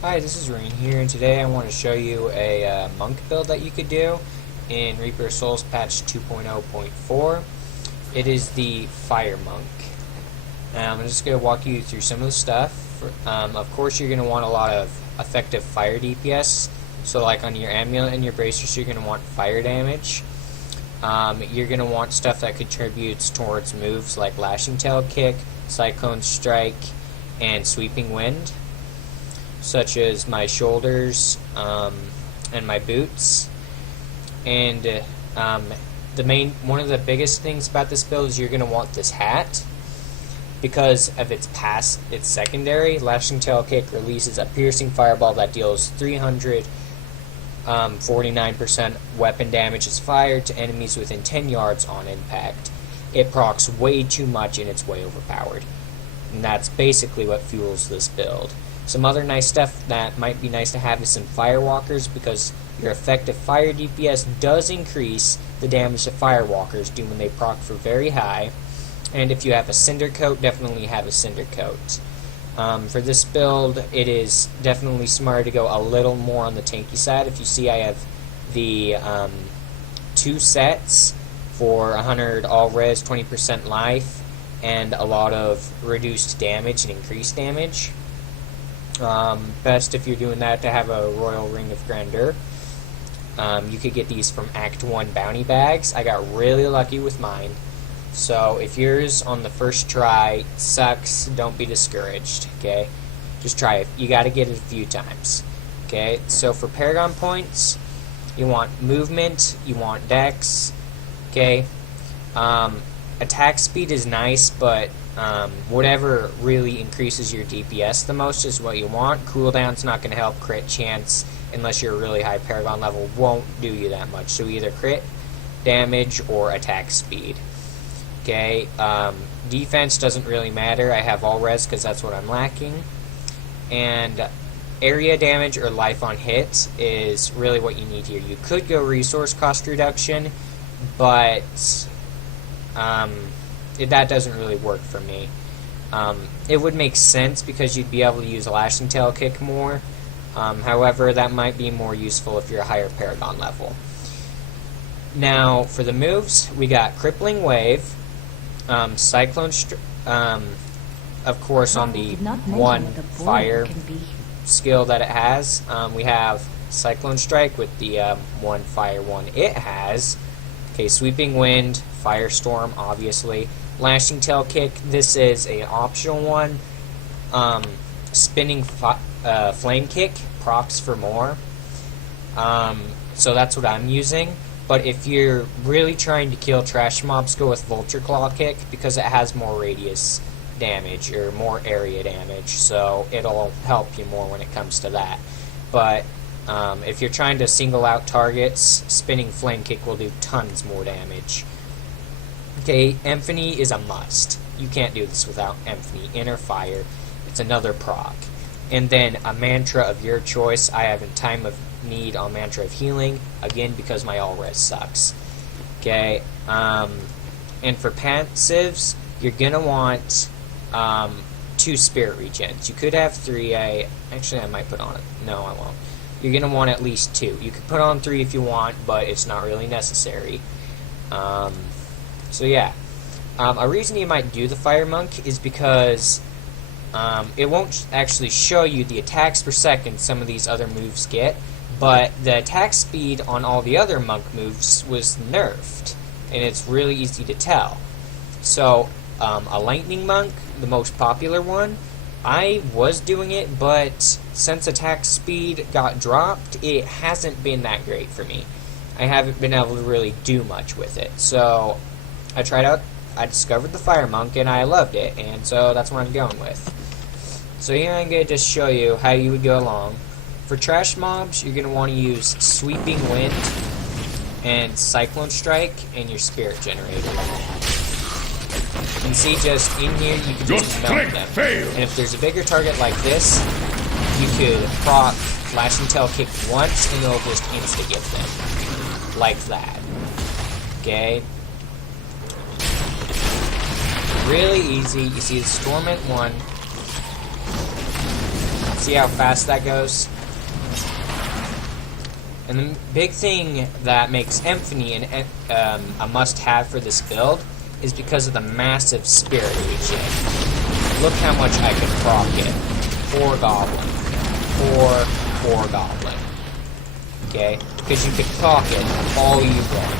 Hi, this is Rain here, and today I want to show you a monk build that you could do in Reaper of Souls patch 2.0.4. It is the Fire Monk. I'm just going to walk you through some of the stuff. Of course, you're going to want a lot of effective fire DPS. So like on your amulet and your bracers, you're going to want fire damage. You're going to want stuff that contributes towards moves like Lashing Tail Kick, Cyclone Strike, and Sweeping Wind, such as my shoulders and my boots. And one of the biggest things about this build is you're going to want this hat, because of its secondary. Lashing Tail Kick releases a piercing fireball that deals 349% weapon damage as fired to enemies within 10 yards on impact. It procs way too much and it's way overpowered, and that's basically what fuels this build. Some other nice stuff that might be nice to have is some Firewalkers, because your effective fire DPS does increase the damage that Firewalkers do when they proc for very high. And if you have a Cinder Coat, definitely have a Cinder Coat. For this build, it is definitely smarter to go a little more on the tanky side. If you see, I have the 2 sets for 100 all res, 20% life, and a lot of reduced damage and increased damage. Best if you're doing that to have a Royal Ring of Grandeur. You could get these from Act 1 bounty bags. I got really lucky with mine. So if yours on the first try sucks, don't be discouraged, okay? Just try it. You got to get it a few times, okay? So for Paragon points, you want movement, you want dex, okay? Attack speed is nice, but whatever really increases your DPS the most is what you want. Cooldown's not going to help. Crit chance, unless you're a really high Paragon level, won't do you that much. So either crit damage or attack speed. Okay, defense doesn't really matter. I have all res because that's what I'm lacking. And area damage or life on hit is really what you need here. You could go resource cost reduction, but that doesn't really work for me. It would make sense because you'd be able to use a Lashing Tail Kick more. However, that might be more useful if you're a higher Paragon level. Now, for the moves, we got Crippling Wave, Cyclone of course, on the 1 fire skill that it has. We have Cyclone Strike with the 1 fire one it has. Okay, Sweeping Wind, Firestorm, obviously. Lashing Tail Kick, this is an optional one. Spinning Flame Kick, procs for more. So that's what I'm using. But if you're really trying to kill trash mobs, go with Vulture Claw Kick, because it has more radius damage, or more area damage, so it'll help you more when it comes to that. But if you're trying to single out targets, Spinning Flame Kick will do tons more damage. Okay, Emphany is a must. You can't do this without Emphany. Inner Fire, it's another proc. And then a mantra of your choice. I have in Time of Need on Mantra of Healing, again because my all res sucks. Okay, and for passives, you're gonna want 2 spirit regens. You could have 3. Actually, I might put on it. No, I won't. You're gonna want at least 2. You could put on 3 if you want, but it's not really necessary. So yeah, a reason you might do the Fire Monk is because it won't actually show you the attacks per second some of these other moves get, but the attack speed on all the other monk moves was nerfed, and it's really easy to tell. So, a lightning monk, the most popular one, I was doing it, but since attack speed got dropped, it hasn't been that great for me. I haven't been able to really do much with it. So, I discovered the Fire Monk, and I loved it, and so that's what I'm going with. So here I'm going to just show you how you would go along. For trash mobs, you're going to want to use Sweeping Wind and Cyclone Strike and your Spirit Generator. You can see just in here, you can just melt them. And if there's a bigger target like this, you could proc Lashing Tail Kick once and it'll just insta-get them. Like that. Okay? Really easy. You see the torment 1. See how fast that goes? And the big thing that makes Emphany a must-have for this build is because of the massive spirit regen. Look how much I can proc it. 4 goblin. 4 goblin. Okay? Because you can proc it all you want.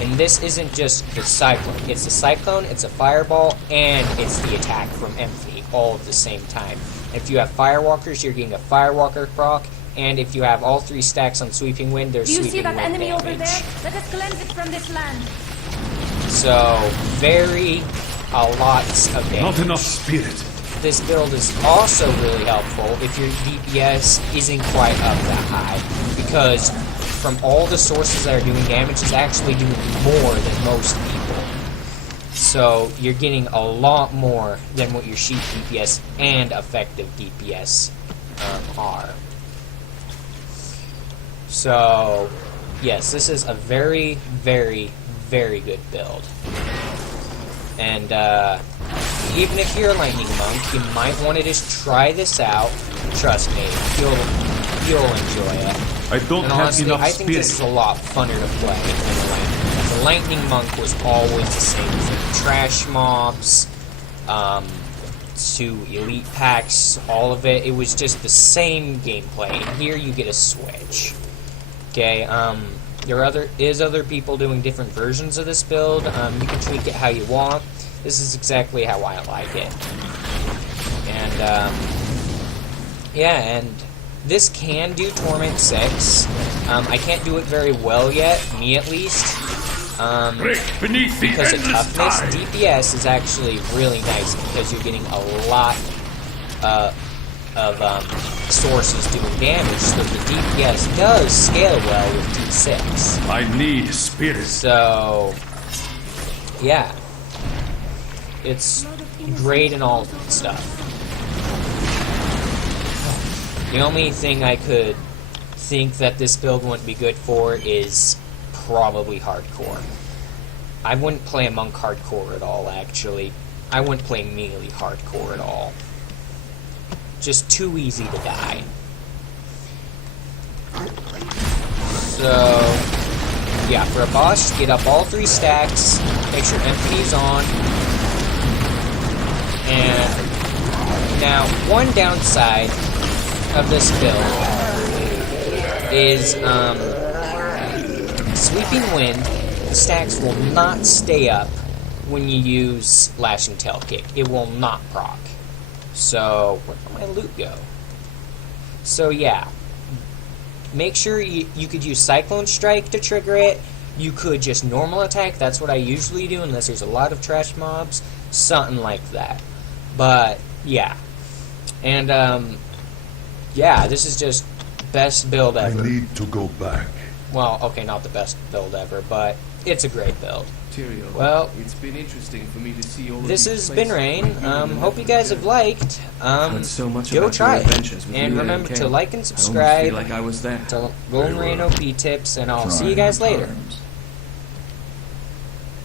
And this isn't just the Cyclone. It's the Cyclone, it's a Fireball, and it's the attack from Emphany all at the same time. If you have Firewalkers, you're getting a Firewalker proc, and if you have all 3 stacks on Sweeping Wind, there's Sweeping Wind damage. Do you see that enemy over there? Let us cleanse it from this land. So, a lot of damage. Not enough spirit. This build is also really helpful if your DPS isn't quite up that high, because from all the sources that are doing damage, it's actually doing more than most people. So you're getting a lot more than what your sheep DPS and effective DPS are. So, yes, this is a very, very, very good build. And even if you're a Lightning Monk, you might want to just try this out. Trust me, you'll enjoy it. I don't and have honestly, enough I think spirit. this is a lot funner to play than the Lightning Monk. The Lightning Monk was always the same thing. Trash mobs, to elite packs, all of it. It was just the same gameplay. And here you get a switch. Okay, there is other people doing different versions of this build. You can tweak it how you want. This is exactly how I like it. And, yeah, and this can do Torment 6. I can't do it very well yet, me at least. Because of toughness. DPS is actually really nice because you're getting a lot of sources doing damage, so the DPS does scale well with D6. I need spirit. So, yeah. It's great and all stuff. The only thing I could think that this build wouldn't be good for is probably hardcore. I wouldn't play a monk hardcore at all, actually. I wouldn't play melee hardcore at all. Just too easy to die. So, yeah, for a boss, get up all 3 stacks, make sure Emphany's on, and now, one downside of this build is, Sweeping Wind, the stacks will not stay up when you use Lashing Tail Kick. It will not proc. So, where did my loot go? So, yeah. Make sure you could use Cyclone Strike to trigger it. You could just normal attack. That's what I usually do, unless there's a lot of trash mobs. Something like that. But, yeah. And, yeah, this is just best build ever. I need to go back. Well, okay, not the best build ever, but it's a great build. Tyrael, Well, it's been interesting for me to see all this of has been Rain. Hope you guys have liked. so much Go about try your it. adventures with And you remember and to Kay. like and I almost subscribe feel like I was there. to Golden Rain OP tips, and I'll see you guys later.